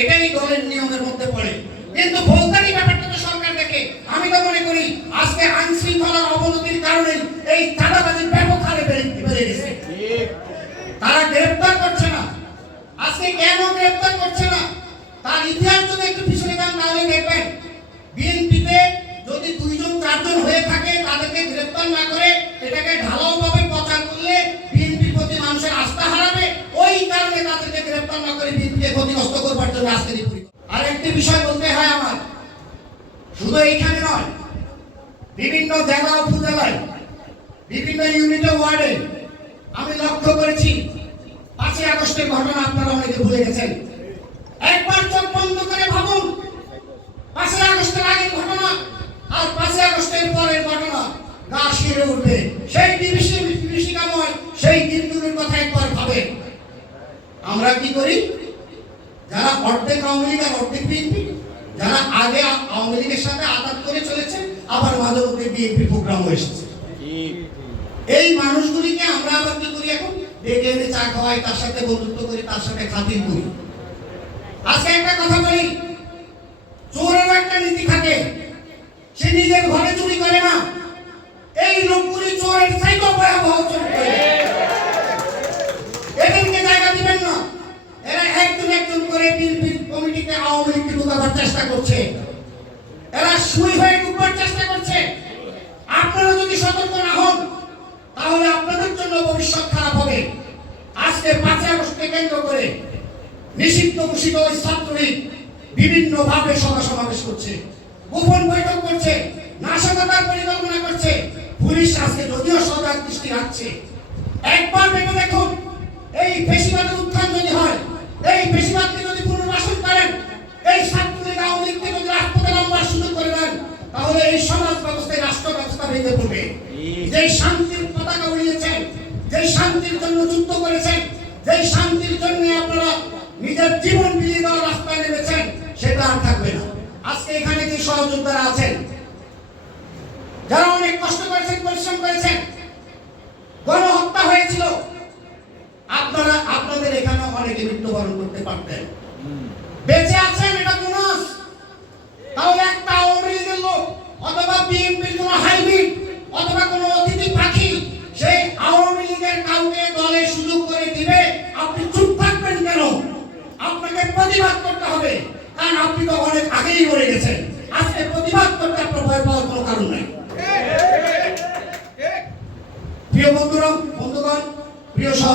এটাই দলের নিয়মের মধ্যে পড়ে। কিন্তু ফৌজদারি ব্যাপারটা তো সরকার দেখে। আমি তো মনে করি আজকে আইন শৃঙ্খলার অবনতির কারণে এই চাঁদাবাজির ব্যাপক হারে বেড়ে গেছে। তারা গ্রেফতার করছে না। আজকে কেন গ্রেফতার করছে না তার ইতিহাস যদি একটু পিছনে যান তাহলে দেখবেন বিএনপিতে যদি 2-4 হয়ে থাকে তাদেরকে গ্রেফতার না করে এটাকে ঢালাওভাবে প্রচার করলে বিএনপির প্রতি মানুষের আস্থা হারাবে। ওই কারণে তাদেরকে গ্রেফতার না করে বিএনপিকে ক্ষতিগ্রস্ত করবার জন্য আজকের এই পরিকল্পনা। আর একটি বিষয় বলতে হয় আমার, শুধু এইখানে নয়, বিভিন্ন জেলা উপজেলায় বিভিন্ন ইউনিটে ওয়ার্ডে আমি লক্ষ্য করেছি 5ই আগস্টের ঘটনা আপনারা অনেকে ভুলে গেছেন। একবার চোখ বন্ধ করে ভাবুন 5ই আগস্টের আগের ঘটনা আর 5ই আগস্টের পরের ঘটনা, গা শিরে উঠবে। সেই বিভীষিকাময় সেই দিনগুলোর কথা একবার ভাবেন। আমরা কি করি, যারা অর্ধেক আওয়ামী লীগ আর অর্ধেক বিএনপি, যারা আগে আওয়ামী লীগের সাথে আঘাত করে চলেছে আবার মাঝে মধ্যে বিএনপি প্রোগ্রাম এসেছে, এই মানুষগুলিকে আমরা আবার কি করি, এখন ডেকে এনে চা খাওয়াই, তার সাথে বন্ধুত্ব করি, তার সাথে খাতির করি। আজকে একটা কথা বলি, চোরেরও একটা নীতি থাকে, সে নিজের ঘরে চুরি করে না, এই লোকগুলি চোরের চাইতেও ভয়াবহ চুরি করে। এদেরকে জায়গা দিবেন না। এরা একজন করে বিএনপি কমিটিতে আওয়ামী লীগকে ঢুকাবার চেষ্টা করছে, এরা সুই হয়ে ঢুকবার চেষ্টা করছে। আপনারা যদি সতর্ক না হন তাহলে আপনাদের জন্য ভবিষ্যৎ খারাপ হবে। আজকে 5ই আগস্টকে কেন্দ্র করে নিষিদ্ধ ঘোষিত ওই ছাত্রলীগ বিভিন্ন ভাবে সভা সমাবেশ করছে, গোপন বৈঠক করছে, নাশকতার পরিকল্পনা করছে। পুলিশ আজকে যদিও সজাগ দৃষ্টি রাখছে। একবার ভেবে দেখুন, এই ফ্যাসিবাদের উত্থান যদি হয়, এই ফ্যাসিবাদকে যদি পুনর্বাসন করেন, এই ছাত্রলীগ আওয়ামী লীগকে যদি রাজপথে নামবার সুযোগ করে দেন, তাহলে এই সমাজ ব্যবস্থায় রাষ্ট্র ব্যবস্থা ভেঙে পড়বে। যে শান্তির পতাকা উড়িয়েছেন, যে শান্তির জন্য যুদ্ধ করেছেন, যে শান্তির জন্য আপনারা নিজের জীবন বিলিয়ে দেওয়ার রাস্তায় নেমেছেন, সেটা আর থাকবে না। আজকে এখানে যে সহযোদ্ধারা আছেন, যারা অনেক কষ্ট করেছেন, পরিশ্রম করেছেন, গণহত্যা হয়েছিল, আপনারা আপনাদের এখানে অনেকে মৃত্যুবরণ করতে পারতেন, বেঁচে আছেন, এটা বোনাস। তাহলে একটা আওয়ামী লীগের লোক অথবা বিএনপির কোন হাইব্রিড অথবা কোন অতিথি পাখি সেই আওয়ামী লীগের কাউকে দলে সুযোগ করে দিবে, আপনি চুপ থাকবেন কেন? আপনাকে প্রতিবাদ করতে হবে, কারণ আপনি তো অনেক আগেই মরে গেছেন। আজকে প্রতিবাদ করতে আপনার ভয় পাওয়ার কোনো কারণ নাই। প্রিয় বন্ধুগণ, প্রিয় সহ